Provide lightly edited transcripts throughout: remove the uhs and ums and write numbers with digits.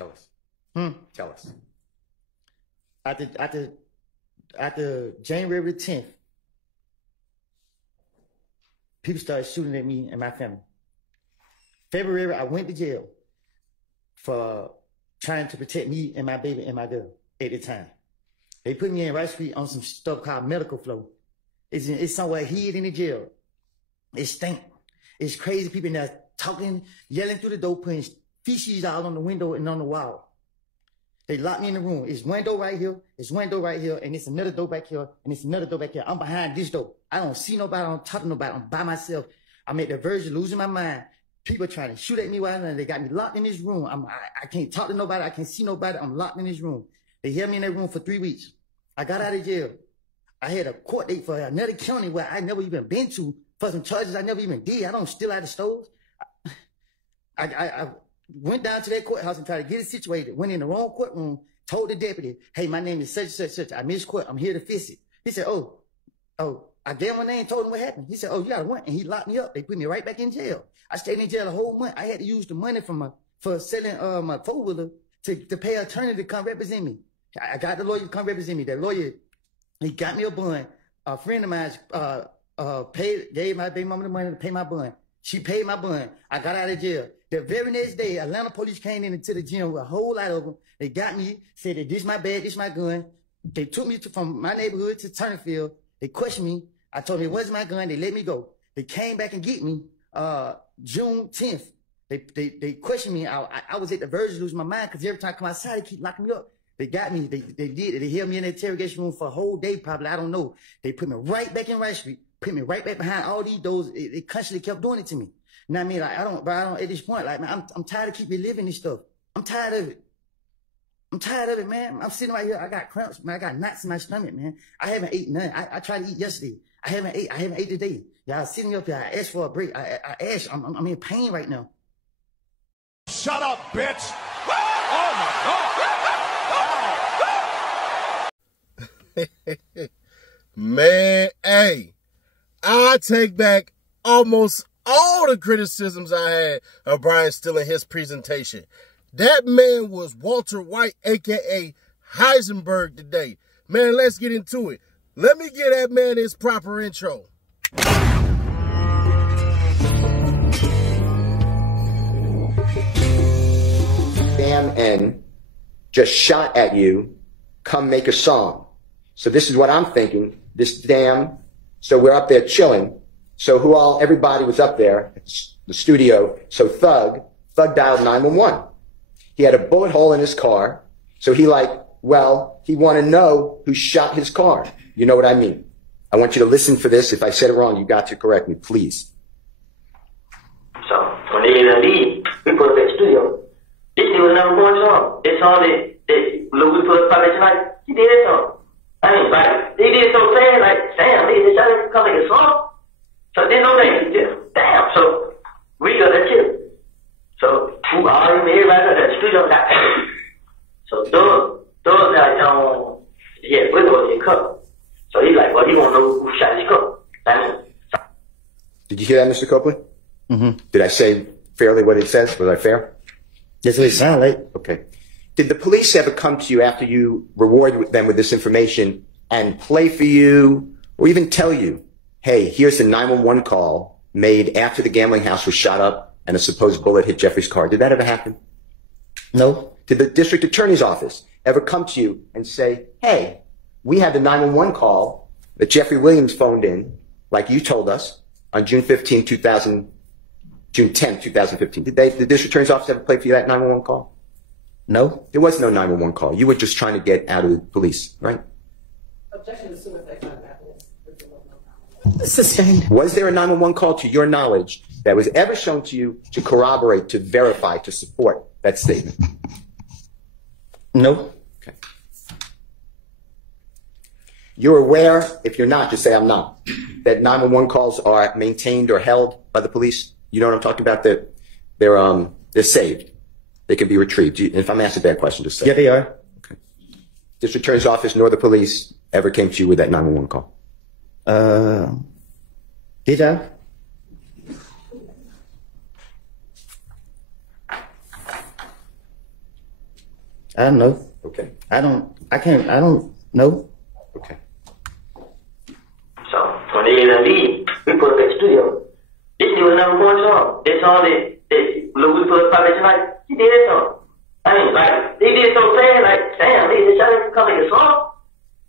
Tell us. Tell us. After January 10th, people started shooting at me and my family. February, I went to jail for trying to protect me and my baby and my girl at the time. They put me in Rice Street on some stuff called medical flow. It's somewhere hid in the jail. It stink. It's crazy people in there talking, yelling through the door, putting feces out on the window and on the wall. They locked me in the room. It's one door right here, it's one door right here, and it's another door back here, and it's another door back here. I'm behind this door. I don't see nobody, I don't talk to nobody, I'm by myself. I'm at the verge of losing my mind. People trying to shoot at me while they got me locked in this room. I can't talk to nobody, I can't see nobody, I'm locked in this room. They held me in that room for 3 weeks. I got out of jail. I had a court date for another county where I never even been to for some charges I never even did. I don't steal out of stores. I went down to that courthouse and tried to get it situated. Went in the wrong courtroom, told the deputy, hey, my name is such and such, such. I missed court. I'm here to fix it. He said, oh, I gave him my name, told him what happened. He said, oh, you got a warrant. And he locked me up. They put me right back in jail. I stayed in jail a whole month. I had to use the money for selling my four-wheeler to pay an attorney to come represent me. I got the lawyer to come represent me. That lawyer, he got me a bond. A friend of mine gave my baby mama the money to pay my bond. She paid my bond. I got out of jail. The very next day, Atlanta police came into the gym with a whole lot of them. They got me, said that this my bag, this my gun. They took me from my neighborhood to Turnerfield. They questioned me. I told them it wasn't my gun. They let me go. They came back and get me June 10th. They questioned me. I was at the verge of losing my mind because every time I come outside, they keep locking me up. They got me. They held me in the interrogation room for a whole day, probably. I don't know. They put me right back in Rice Street, put me right back behind all these doors. They constantly kept doing it to me. You know what I mean? Like, I don't, at this point, like, man, I'm tired of keep reliving this stuff. I'm tired of it. I'm tired of it, man. I'm sitting right here. I got cramps, man. I got knots in my stomach, man. I haven't ate none. I tried to eat yesterday. I haven't ate today. Y'all sitting up here. I asked for a break. I asked. I'm in pain right now. Shut up, bitch. Oh, my God. Man, hey, I take back almost all the criticisms I had of Brian Steele in his presentation. That man was Walter White, a.k.a. Heisenberg today. Man, let's get into it. Let me give that man his proper intro. Damn N just shot at you, come make a song. So this is what I'm thinking, this damn, so we're up there chilling. So everybody was up there, the studio. So Thug dialed 911. He had a bullet hole in his car. So he wanted to know who shot his car. You know what I mean? I want you to listen for this. If I said it wrong, you got to correct me, please. So when they leave, we put up at the studio. This dude was number one song. This song that Louis put up probably tonight, he did that song. I mean, like, they did it so fast, like, damn, they decided to come make a song. So then no thing, damn, so we got that too. So everybody at the studio got so Doug like, yeah, we're going to get cut. So he's like, well, he won't know who shot his cup. Did you hear that, Mr. Copley? Mm-hmm. Did I say fairly what it says? Was I fair? That's what it sounded like. Okay. Did the police ever come to you after you rewarded them with this information and play for you or even tell you, hey, here's a 911 call made after the gambling house was shot up and a supposed bullet hit Jeffrey's car? Did that ever happen? No. Did the district attorney's office ever come to you and say, hey, we had the 911 call that Jeffrey Williams phoned in, like you told us, on June 10, 2015. Did the district attorney's office ever play for you that 911 call? No. There was no 911 call. You were just trying to get out of the police, right? Objection to suicide. It's the same. Was there a 911 call to your knowledge that was ever shown to you to corroborate, to verify, to support that statement? No. Okay. You're aware, if you're not, just say I'm not, that 911 calls are maintained or held by the police? You know what I'm talking about? That they're saved. They can be retrieved. If I'm asked a bad question, just say. Yeah, they are. Okay. District Attorney's Office nor the police ever came to you with that 911 call? Did I? I don't know. Okay. I don't know. Okay. So when they leave, we put up at the studio. This dude was number one song. That song that Louis put up at tonight, he did that song. I mean, like, they did it so fast, like, damn, they just shot to come make a song.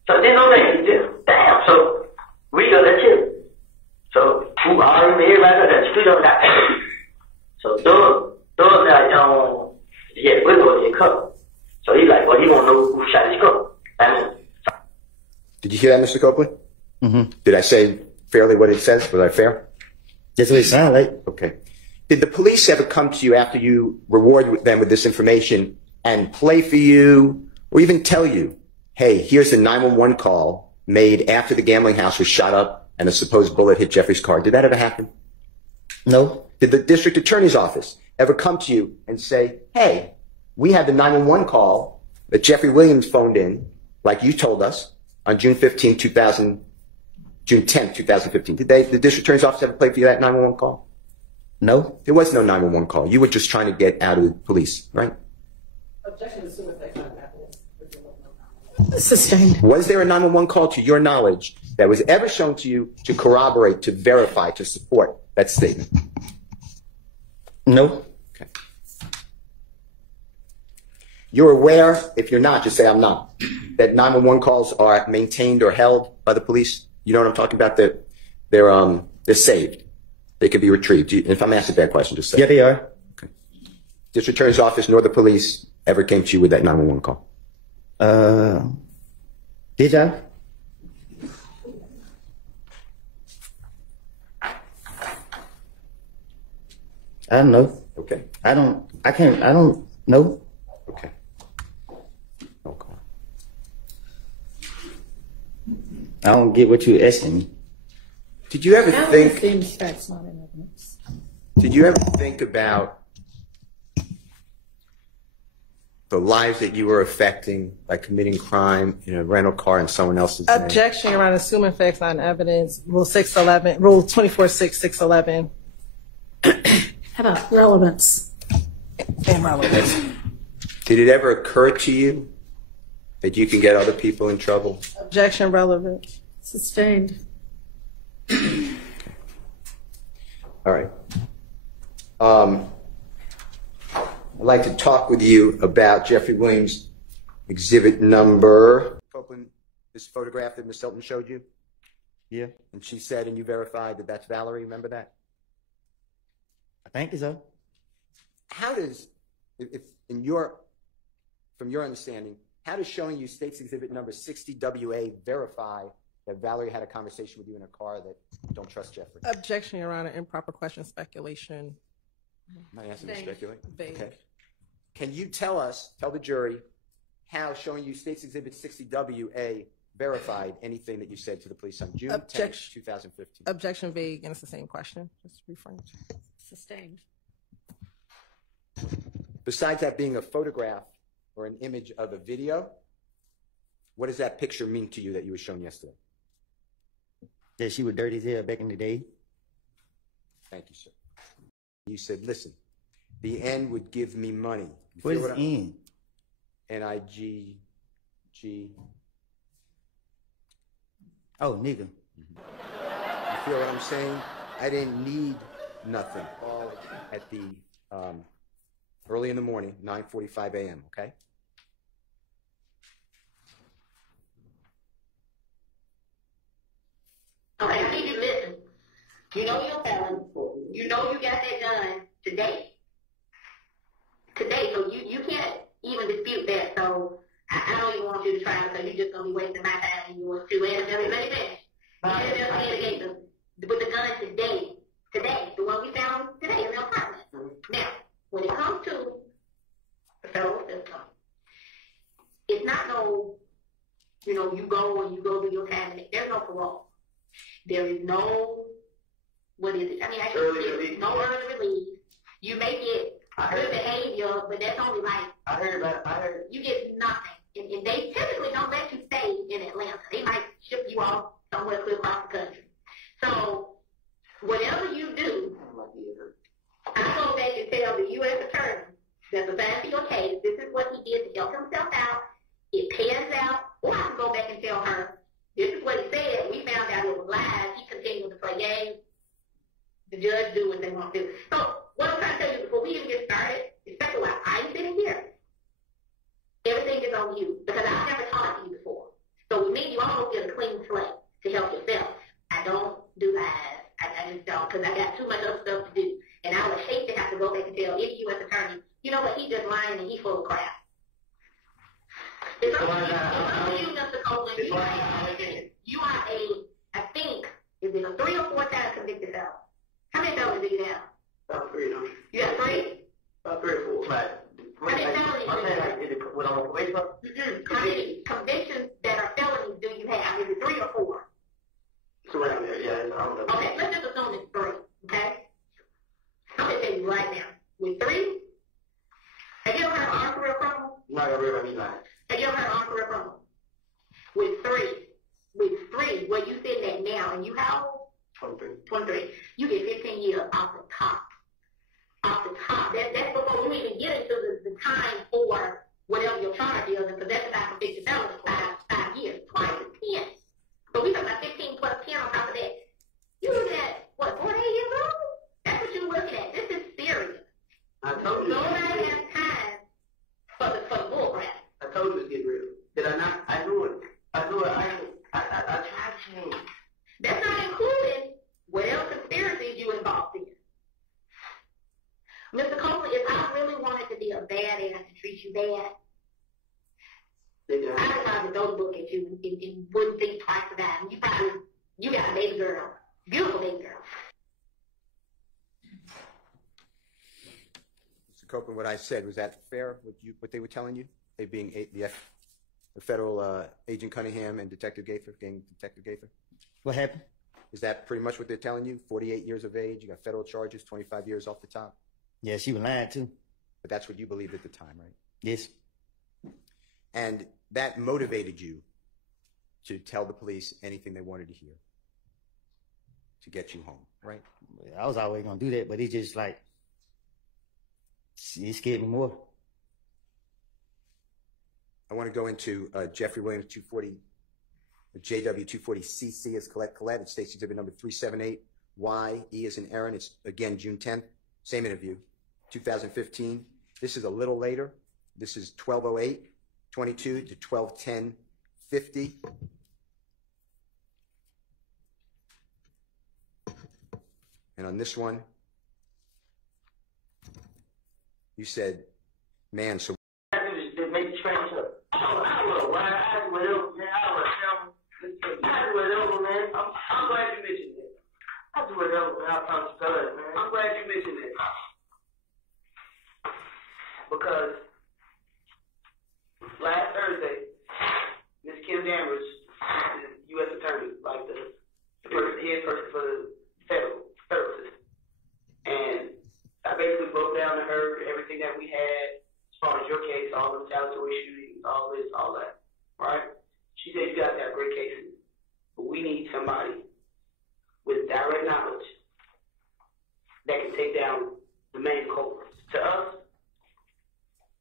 So they know that, damn. So we got that shit. So everybody got that studio got that. So Doug like, yeah, we're going to get cut. So he's like, well, he gonna know who shot his cup. Did you hear that, Mr. Copley? Mm-hmm. Did I say fairly what it says? Was I fair? That's what it sounded like. Okay. Did the police ever come to you after you reward them with this information and play for you or even tell you, hey, here's a 911 call made after the gambling house was shot up and a supposed bullet hit Jeffrey's car? Did that ever happen? No. Did the district attorney's office ever come to you and say, hey, we had the 911 call that Jeffrey Williams phoned in, like you told us, on June 10, 2015. Did the district attorney's office ever play for you that 911 call? No. There was no 911 call. You were just trying to get out of the police, right? Objection to suicide kind of happens. Sustained. Was there a 911 call to your knowledge that was ever shown to you to corroborate, to verify, to support that statement? No. Okay. You're aware, if you're not, just say I'm not, that 911 calls are maintained or held by the police? You know what I'm talking about? They're saved. They can be retrieved. If I'm asked a bad question, just say. Yeah, they are. Okay. District Attorney's Office nor the police ever came to you with that 911 call? Did y'all? I don't know. Okay. I don't know. Okay. Okay. I don't get what you're asking me. Did you ever think? That's not in evidence. Did you ever think about the lives that you were affecting by committing crime in a rental car in someone else's name? Objection, Your Honor. Assuming facts, not in evidence. Rule 611, Rule 24-6-611. How about relevance? And relevance. Did it ever occur to you that you can get other people in trouble? Objection, relevant. Sustained. All right. I'd like to talk with you about Jeffrey Williams' exhibit number. Copeland, this photograph that Ms. Hilton showed you? Yeah. And she said, and you verified that that's Valerie. Remember that? I think so. How does, from your understanding, how does showing you State's exhibit number 60WA verify that Valerie had a conversation with you in a car that don't trust Jeffrey? Objection, Your Honor. Improper question, speculation. I'm not asking to speculate. Vague. Okay. Can you tell the jury, how showing you State's exhibit 60WA verified anything that you said to the police on June 10th, 2015? Objection, vague, and it's the same question. Just reframe. Sustained. Besides that being a photograph or an image of a video, what does that picture mean to you that you were shown yesterday? That she was dirty as hell back in the day. Thank you, sir. You said, listen, the N would give me money. What is N? N-I-G-G. Oh, nigga. You feel what I'm saying? I didn't need nothing. All at the early in the morning, 9:45 a.m., okay? Okay, I need you to listen. You know you're a felon. You know you got that gun today. Today, so you can't even dispute that. So I don't even want you to try because you're just going to be wasting my time and yours too. And let me finish. With the gun today, the one we found today in the apartment. Now, when it comes to the federal system, it's not no, you go do your time. There's no parole. There is no, what is it? I mean, no early release. You may get good behavior, but that's only like, you get nothing. And they typically don't let you stay in Atlanta. They might ship you off somewhere clear across the country. So, whatever you do, I go back and tell the U.S. attorney that's assigned to your case. This is what he did to help himself out. It pans out. Or I can go back and tell her, this is what he said. We found out it was lies. He continued to play games. The judge do what they want to do. So what I'm trying to tell you before we even get started, especially while I'm sitting here, everything is on you because I've never taught you before. So with me, you almost get a clean slate to help yourself. I don't do lies. I just don't because I got too much other stuff to do. And I would hate to have to go back and tell any U.S. attorney, you know what, he just lying and he full of crap. It's up to you, Mr. Copeland. You are a, I think, is it a 3 or 4 times convicted felon? How many felonies do you have? About 3, don't you? You got 3? About 3 or 4. Right. How many felonies do you have? Is it what I'm on probation for? How many convictions that are felonies do you have? Is it 3 or 4? It's around there, yeah. I don't know. Okay, let's just assume it's 3, okay? I'm going to tell you right now. With 3, have you ever heard of armed career criminal? I'm not going to worry about me lying. Have you ever heard of armed career criminal? With 3, where you sit at now, and you how old? 23. You get 15 years off the top. Off the top. That's before you even get into the time for whatever your charge is, and possession by convicted felon is 5 years, twice is 10. But we talking about 15 plus 10 on top of that. You're looking at, what, 48 years old? That's what you're looking at. This is serious. I told you. Nobody has time for the bull crap. I told you it's getting real. Did I not? I knew it. I tried to. That's not including whatever conspiracies you involved in. Mr. Copeland, if I really wanted to be a bad ass and treat you bad, I would probably throw the book at you and wouldn't think twice about it. You got a baby girl. Beautiful baby girl. Mr. Copeland, what I said, was that fair, what they were telling you? They being the federal Agent Cunningham and Detective Gaither, Detective Gaither? What happened? Is that pretty much what they're telling you? 48 years of age, you got federal charges, 25 years off the top? Yeah, she was lying too. But that's what you believed at the time, right? Yes. And that motivated you to tell the police anything they wanted to hear to get you home, right? I was always going to do that, but it's just like, it scared me more. I want to go into Jeffrey Williams 240, JW 240CC as Colette. It states exhibit number 378. Y, E is in Aaron. It's again June 10th. Same interview, 2015. This is a little later. This is 12:08:22 to 12:10:50. And on this one, you said, man, so. Make strange up. I will, man. I will, man. I will, man. I'm glad you mentioned that. I do whatever, man. I promise God, man. I'm glad you mentioned that. Because last Thursday, Ms. Kim Danvers, the U.S. Attorney, like the head person for the federal system, and I basically broke down to her everything that we had as far as your case, all the retaliatory shootings, all this, all that, right? She said, you guys have great cases, but we need somebody with direct knowledge that can take down the main culprits. To us,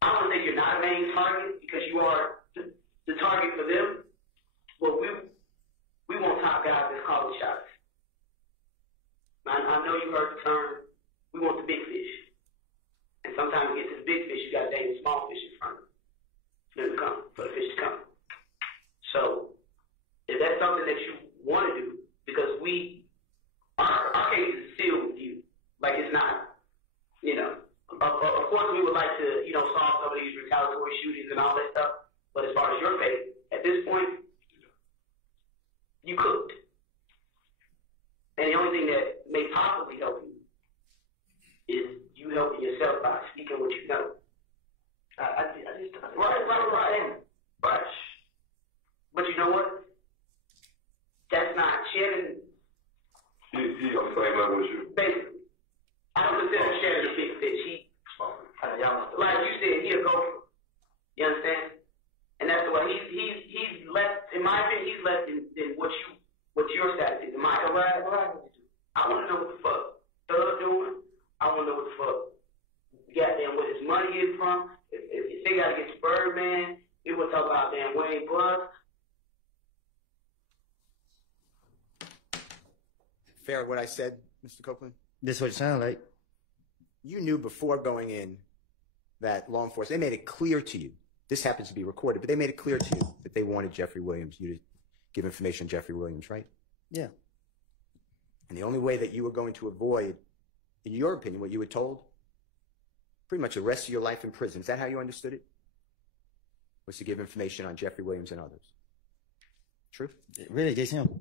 I don't think you're not a main target because you are the target for them, but we want top guys that's calling shots. I know you heard the term, we want the big fish. And sometimes to get to the big fish, you got to dang the small fish in front of them for the fish to come. So, if that's something that you want to do, because our case is sealed with you. Like it's not, of course we would like to, solve some of these retaliatory shootings and all that stuff. But as far as your case, at this point, you could. And the only thing that may possibly help you is you helping yourself by speaking what you know. Right. But you know what? That's not Shannon. He's on the same level as you. Basically. I don't consider Shannon a big fish. Like you said, he a gopher. You understand? And that's the way he's less, in my opinion, he's less than what your status is. In my opinion. I want to know what the fuck Thug doing. I want to know what the fuck goddamn what his money is from. got against Birdman. People talk about damn Wayne Bluff. Fair what I said, Mr. Copeland? This is what it sounds like. You knew before going in that law enforcement, they made it clear to you. This happens to be recorded, but they made it clear to you that they wanted Jeffrey Williams, you to give information on Jeffrey Williams, right? Yeah. And the only way that you were going to avoid, in your opinion, what you were told, pretty much the rest of your life in prison, is that how you understood it? Was to give information on Jeffrey Williams and others. True? Really, just him.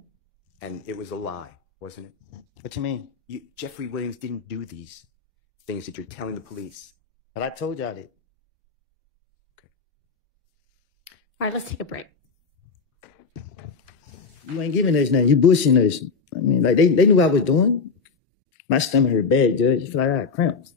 And it was a lie, wasn't it? What you mean? Jeffrey Williams didn't do these things that you're telling the police. But I told y'all that. All right, let's take a break. You ain't giving us nothing. You bushing us. I mean, like, they knew what I was doing. My stomach hurt bad, Judge. I feel like I had cramps.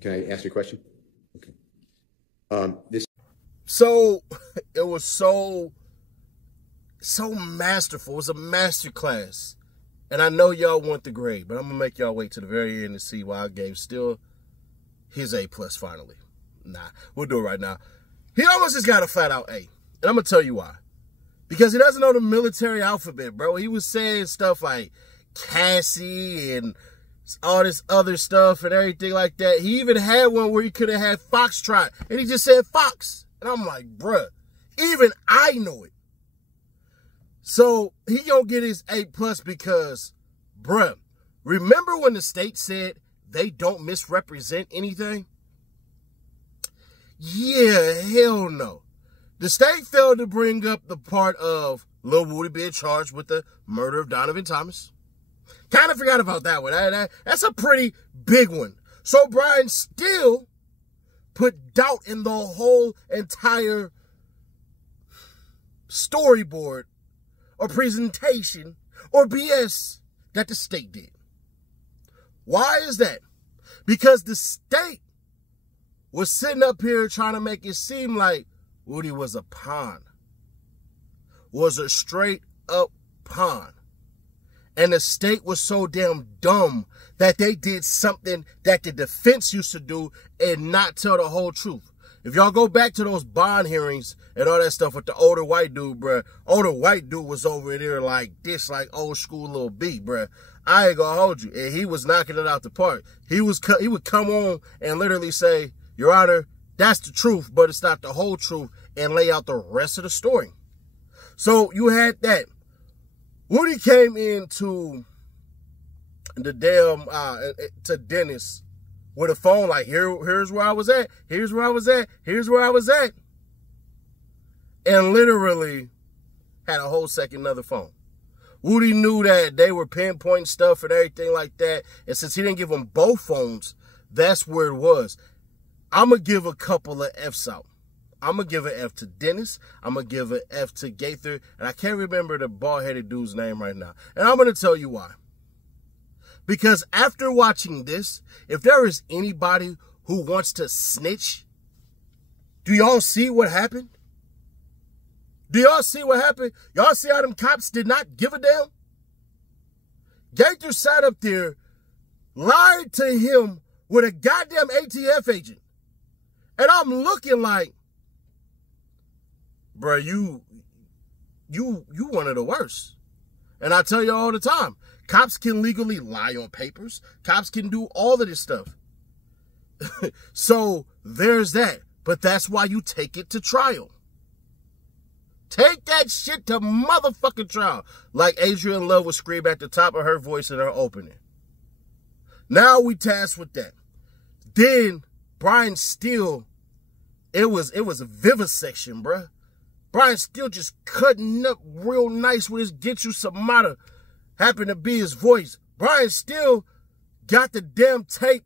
Can I ask you a question? Okay. So it was so masterful. It was a master class. And I know y'all want the grade, but I'm going to make y'all wait to the very end to see why I gave Steele his A+ finally. Nah, we'll do it right now. He almost just got a flat out A. And I'm going to tell you why. Because he doesn't know the military alphabet, bro. He was saying stuff like Cassie and all this other stuff and everything like that. He even had one where he could have had Foxtrot, and he just said Fox. And I'm like, bruh, even I know it. So he gonna get his A+ because, bruh, remember when the state said they don't misrepresent anything? Yeah, hell no. The state failed to bring up the part of Lil Woody being charged with the murder of Donovan Thomas. Kind of forgot about that one. That's a pretty big one. So Brian Steele put doubt in the whole entire storyboard or presentation or BS that the state did. Why is that? Because the state was sitting up here trying to make it seem like Woody was a pawn, was a straight up pawn. And the state was so damn dumb that they did something that the defense used to do and not tell the whole truth. If y'all go back to those bond hearings and all that stuff with the older white dude, bruh, older white dude was over there like this, like old school Lil B, bruh. I ain't gonna hold you. And he was knocking it out the park. He would come on and literally say, Your Honor, that's the truth, but it's not the whole truth, and lay out the rest of the story. So you had that. Woody came into the damn, to Dennis with a phone like, here's where I was at, here's where I was at, here's where I was at. And literally had a whole second other phone. Woody knew that they were pinpointing stuff and everything like that. And since he didn't give them both phones, that's where it was. I'm going to give a couple of F's out. I'm going to give an F to Dennis. I'm going to give an F to Gaither. And I can't remember the bald-headed dude's name right now. And I'm going to tell you why. Because after watching this, if there is anybody who wants to snitch, do y'all see what happened? Do y'all see what happened? Y'all see how them cops did not give a damn? Gaither sat up there, lied to him with a goddamn ATF agent. And I'm looking like, bro, you one of the worst. And I tell you all the time, cops can legally lie on papers. Cops can do all of this stuff. So there's that. But that's why you take it to trial. Take that shit to motherfucking trial. Like Adrienne Love would scream at the top of her voice in her opening. Now we tasked with that. Then Brian Steele, it was a vivisection, bruh. Brian Steele just cutting up real nice with his Get You Some Mata. Happened to be his voice. Brian Steele got the damn tape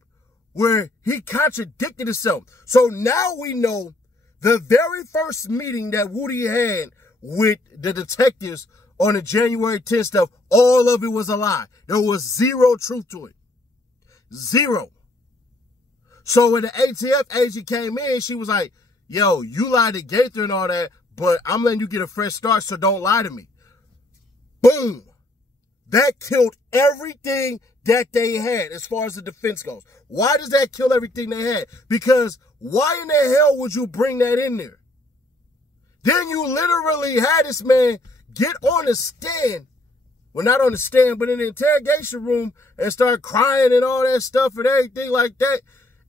where he contradicted himself. So now we know the very first meeting that Woody had with the detectives on the January 10th stuff, all of it was a lie. There was zero truth to it. Zero. So when the ATF agent came in, she was like, yo, you lied to Gaither and all that, but I'm letting you get a fresh start, so don't lie to me. Boom. That killed everything that they had as far as the defense goes. Why does that kill everything they had? Because why in the hell would you bring that in there? Then you literally had this man get on the stand, well, not on the stand, but in the interrogation room and start crying and all that stuff and everything like that.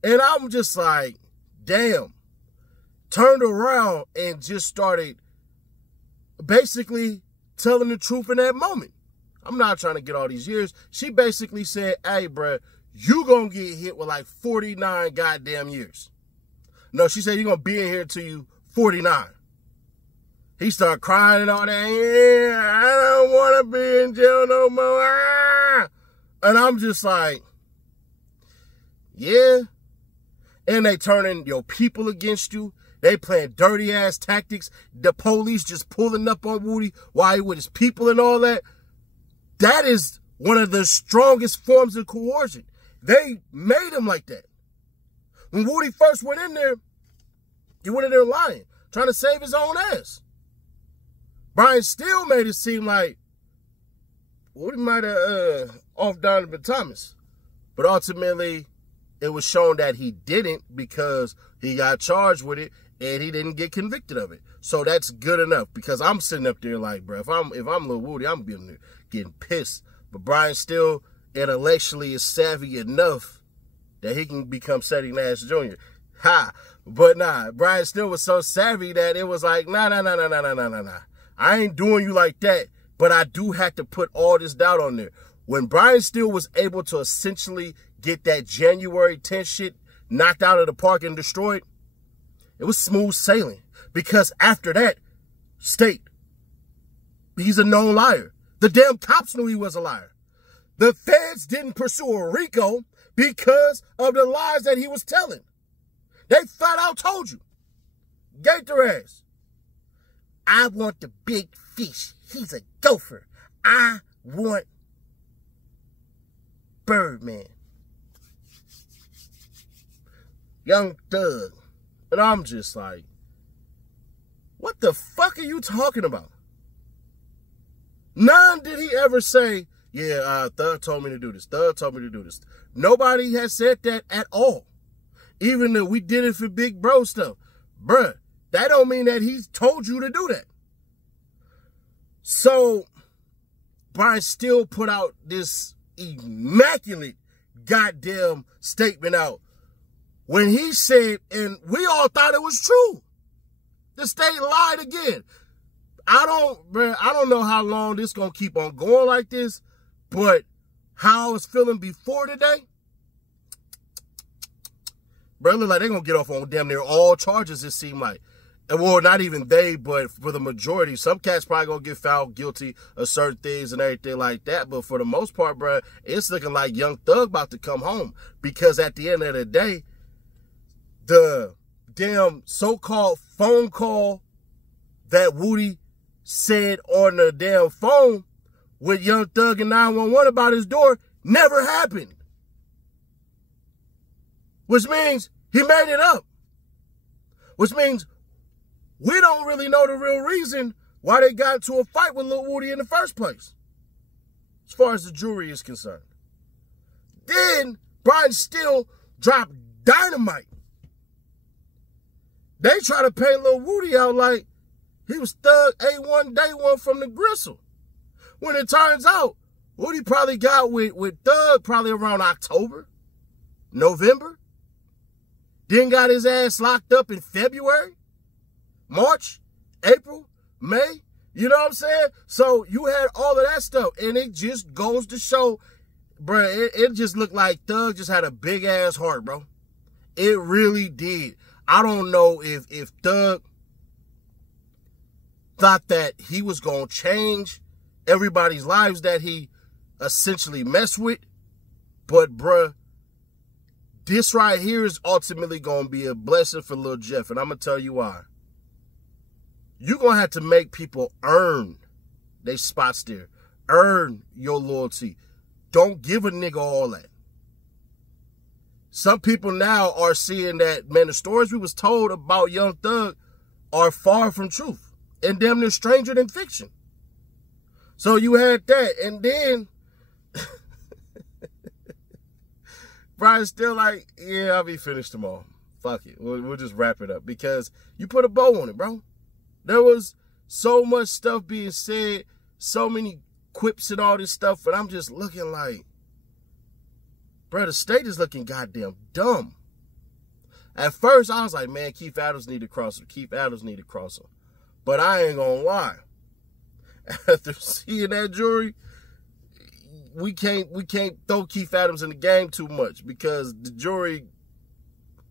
And I'm just like, damn. Turned around and just started basically telling the truth in that moment. I'm not trying to get all these years. She basically said, hey, bruh, you gonna get hit with like 49 goddamn years. No, she said you're gonna be in here till you 49. He started crying and all that. Yeah, I don't want to be in jail no more. Ah! And I'm just like, yeah. And they turning your people against you. They playing dirty ass tactics. The police just pulling up on Woody while he with his people and all that. That is one of the strongest forms of coercion. They made him like that. When Woody first went in there, he went in there lying, trying to save his own ass. Brian Steele made it seem like Woody might have off Donovan Thomas. But ultimately, it was shown that he didn't because he got charged with it and he didn't get convicted of it. So that's good enough because I'm sitting up there like, bro, if I'm Lil Woody, I'm getting pissed. But Brian Steele intellectually is savvy enough that he can become Cedric Nash Jr. Ha! But nah, Brian Steele was so savvy that it was like, nah. I ain't doing you like that, but I do have to put all this doubt on there. When Brian Steele was able to essentially get that January 10th shit knocked out of the park and destroyed, it was smooth sailing. Because after that, state, he's a known liar. The damn cops knew he was a liar. The feds didn't pursue a RICO because of the lies that he was telling. They flat out told you. Gator ass. I want the big fish. He's a gopher. I want Birdman. Young Thug. And I'm just like, what the fuck are you talking about? None did he ever say, yeah, Thug told me to do this. Thug told me to do this. Nobody has said that at all. Even though we did it for big bro stuff. Bruh, that don't mean that he told you to do that. So, Brian Steele put out this immaculate goddamn statement out when he said, and we all thought it was true. The state lied again. I don't know how long this gonna keep on going like this, but how I was feeling before today, bro, look like they're gonna get off on damn near all charges, it seemed like. And well, not even they, but for the majority, some cats probably gonna get found guilty of certain things and everything like that. But for the most part, bro, it's looking like Young Thug about to come home. Because at the end of the day, the damn so-called phone call that Woody said on the damn phone with Young Thug and 911 about his door never happened. Which means he made it up. Which means we don't really know the real reason why they got into a fight with Lil Woody in the first place, as far as the jury is concerned. Then Brian Steele dropped dynamite. They try to paint Lil Woody out like he was Thug A1 day one from the gristle. When it turns out, Woody probably got with Thug probably around October, November. Then got his ass locked up in February, March, April, May. You know what I'm saying? So you had all of that stuff. And it just goes to show, bro, it just looked like Thug just had a big ass heart, bro. It really did. I don't know if Thug thought that he was going to change everybody's lives that he essentially messed with. But, bruh, this right here is ultimately going to be a blessing for Lil Jeff. And I'm going to tell you why. You're going to have to make people earn their spots there. Earn your loyalty. Don't give a nigga all that. some people now are seeing that, man, the stories we was told about Young Thug are far from truth and damn near stranger than fiction. So you had that, and then Brian's still like, yeah, I'll be finished tomorrow. Fuck it. We'll just wrap it up because you put a bow on it, bro. There was so much stuff being said, so many quips and all this stuff, and I'm just looking like, bro, the state is looking goddamn dumb. At first, I was like, man, Keith Adams need to cross him. Keith Adams need to cross him. But I ain't gonna lie. After seeing that jury, we can't throw Keith Adams in the game too much because the jury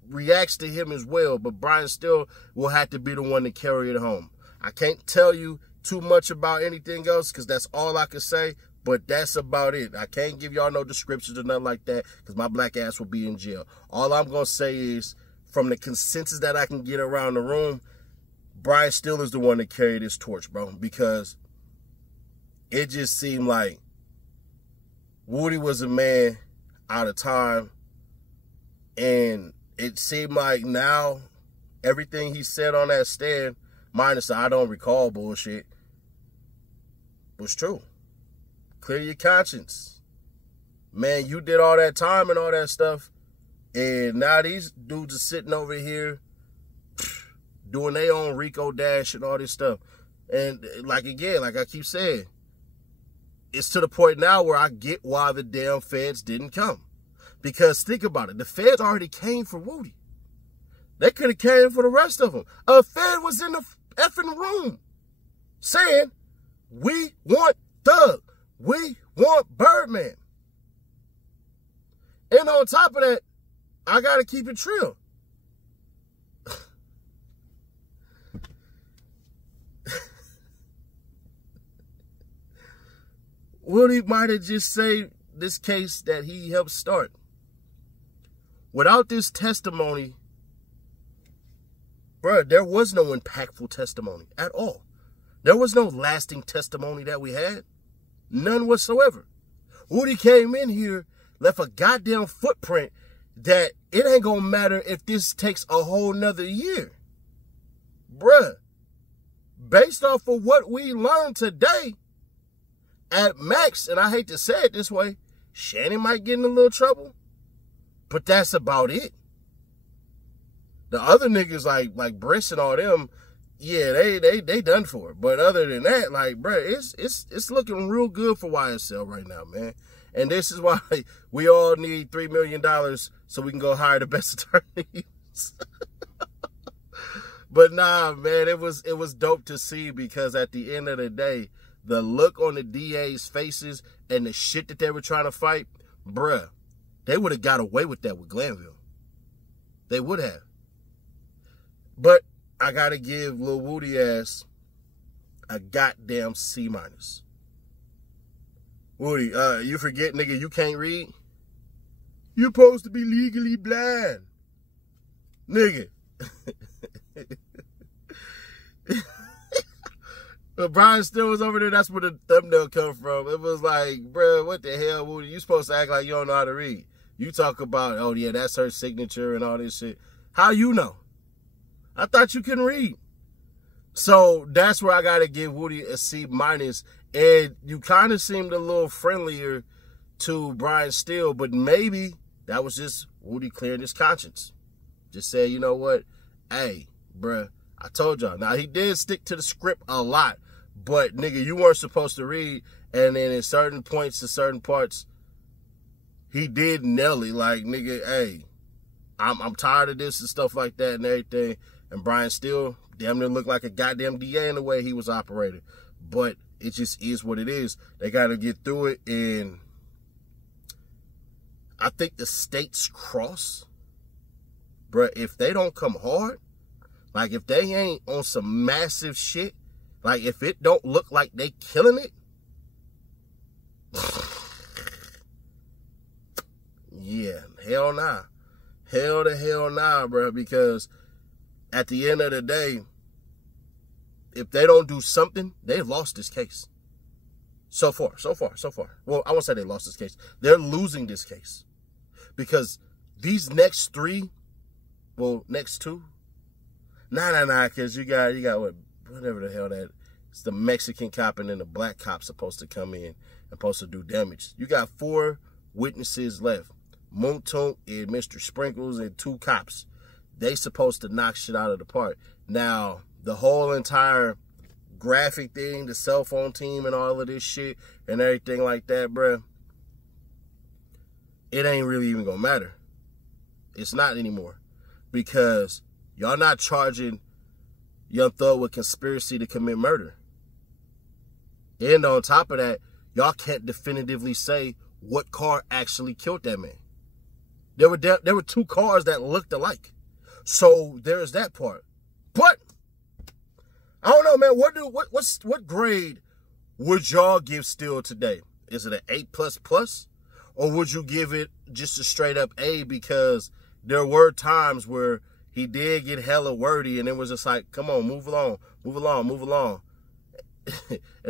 reacts to him as well. But Brian Steele will have to be the one to carry it home. I can't tell you too much about anything else because that's all I can say. But that's about it. I can't give y'all no descriptions or nothing like that because my black ass will be in jail. All I'm going to say is, from the consensus that I can get around the room, Brian Steele is the one that carried this torch, bro. Because it just seemed like Woody was a man out of time. And it seemed like now everything he said on that stand, minus the I don't recall bullshit, was true. Clear your conscience. Man, you did all that time and all that stuff. And now these dudes are sitting over here doing their own Rico Dash and all this stuff. And like, again, like I keep saying, it's to the point now where I get why the damn feds didn't come. Because think about it. The feds already came for Woody. They could have came for the rest of them. A fed was in the effing room saying, we want Thug. We want Birdman. And on top of that, I got to keep it real. Woody might have just saved this case that he helped start. Without this testimony, bruh, there was no impactful testimony at all. There was no lasting testimony that we had. None whatsoever. Woody came in here, left a goddamn footprint that it ain't gonna matter if this takes a whole nother year. Bruh, based off of what we learned today, at max, and I hate to say it this way, Shannon might get in a little trouble, but that's about it. The other niggas like Briss and all them, yeah, they done for it. But other than that, like, bruh, it's looking real good for YSL right now, man. And this is why we all need $3 million so we can go hire the best attorneys. But nah, man, it was dope to see because at the end of the day, the look on the DA's faces and the shit that they were trying to fight, bruh, they would have got away with that with Glanville. They would have. But I got to give Lil Woody ass a goddamn C-. Woody, you forget, nigga, you can't read? You're supposed to be legally blind. Nigga. But Brian Steele was over there. That's where the thumbnail come from. It was like, bro, what the hell, Woody? You supposed to act like you don't know how to read. You talk about, oh, yeah, that's her signature and all this shit. How you know? I thought you couldn't read. So that's where I got to give Woody a C-. And you kind of seemed a little friendlier to Brian Steele, but maybe that was just Woody clearing his conscience. Just say, you know what? Hey, bruh, I told y'all. Now, he did stick to the script a lot, but, nigga, you weren't supposed to read. And then in certain points and certain parts, he did nail it. Like, nigga, hey, I'm tired of this and stuff like that and everything. And Brian Steele damn near looked like a goddamn DA in the way he was operating. But it just is what it is. They got to get through it. And I think the states cross. Bruh, if they don't come hard, like if they ain't on some massive shit, like if it don't look like they killing it, yeah, hell nah. Hell to hell nah, bruh, because at the end of the day, if they don't do something, they've lost this case. So far. Well, I won't say they lost this case. They're losing this case. Because these next 3, well, next 2, nah, because you got what, whatever the hell that, it's the Mexican cop and then the black cop supposed to come in and supposed to do damage. You got 4 witnesses left. Moontunk and Mr. Sprinkles and 2 cops. They supposed to knock shit out of the park. Now, the whole entire graphic thing, the cell phone team and all of this shit and everything like that, bruh, it ain't really even gonna matter. It's not anymore. Because y'all not charging Young Thug with conspiracy to commit murder. And on top of that, y'all can't definitively say what car actually killed that man. There were 2 cars that looked alike. So there's that part. But I don't know, man. What grade would y'all give Steele today? Is it an A++? Or would you give it just a straight up A because there were times where he did get hella wordy and it was just like, come on, move along. And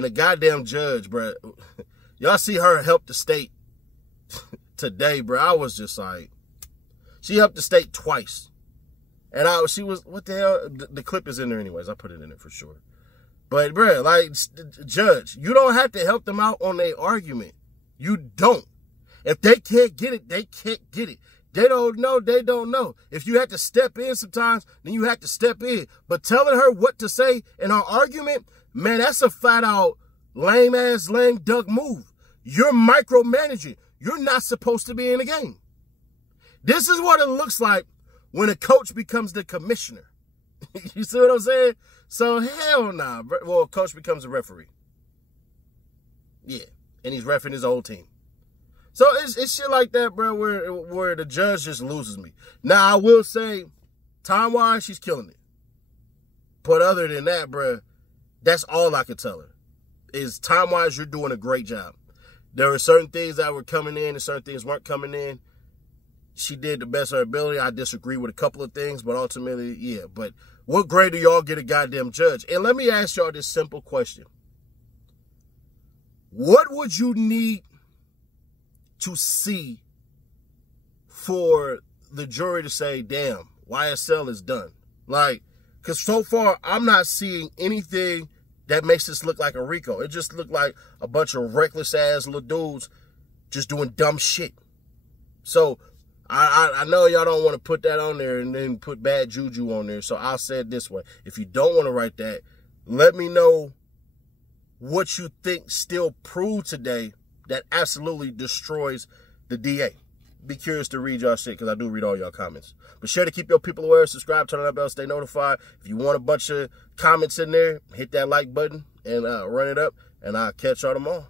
the goddamn judge, bro, y'all see her help the state today, bro. I was just like, she helped the state twice. And she was, what the hell? The clip is in there anyways. I put it in there for sure. But, bro, like, judge, you don't have to help them out on their argument. You don't. If they can't get it, they can't get it. They don't know, they don't know. If you have to step in sometimes, then you have to step in. But telling her what to say in her argument, man, that's a flat-out lame-ass, lame-duck move. You're micromanaging. You're not supposed to be in the game. This is what it looks like when a coach becomes the commissioner. You see what I'm saying? So, hell nah. Well, a coach becomes a referee. Yeah, and he's reffing his old team. So it's shit like that, bro, where the judge just loses me. Now, I will say, time-wise, she's killing it. But other than that, bro, that's all I could tell her. Is time-wise, you're doing a great job. There were certain things that were coming in and certain things weren't coming in. She did the best of her ability. I disagree with a couple of things, but ultimately, yeah. But what grade do y'all get a goddamn judge? And let me ask y'all this simple question. What would you need to see for the jury to say, damn, YSL is done? Like, because so far, I'm not seeing anything that makes this look like a RICO. It just looked like a bunch of reckless-ass little dudes just doing dumb shit. So, I know y'all don't want to put that on there and then put bad juju on there. So, I'll say it this way. If you don't want to write that, let me know what you think Steele proved today that absolutely destroys the DA. Be curious to read y'all shit because I do read all y'all comments. But share to keep your people aware, subscribe, turn on that bell, stay notified. If you want a bunch of comments in there, hit that like button and run it up, and I'll catch y'all tomorrow.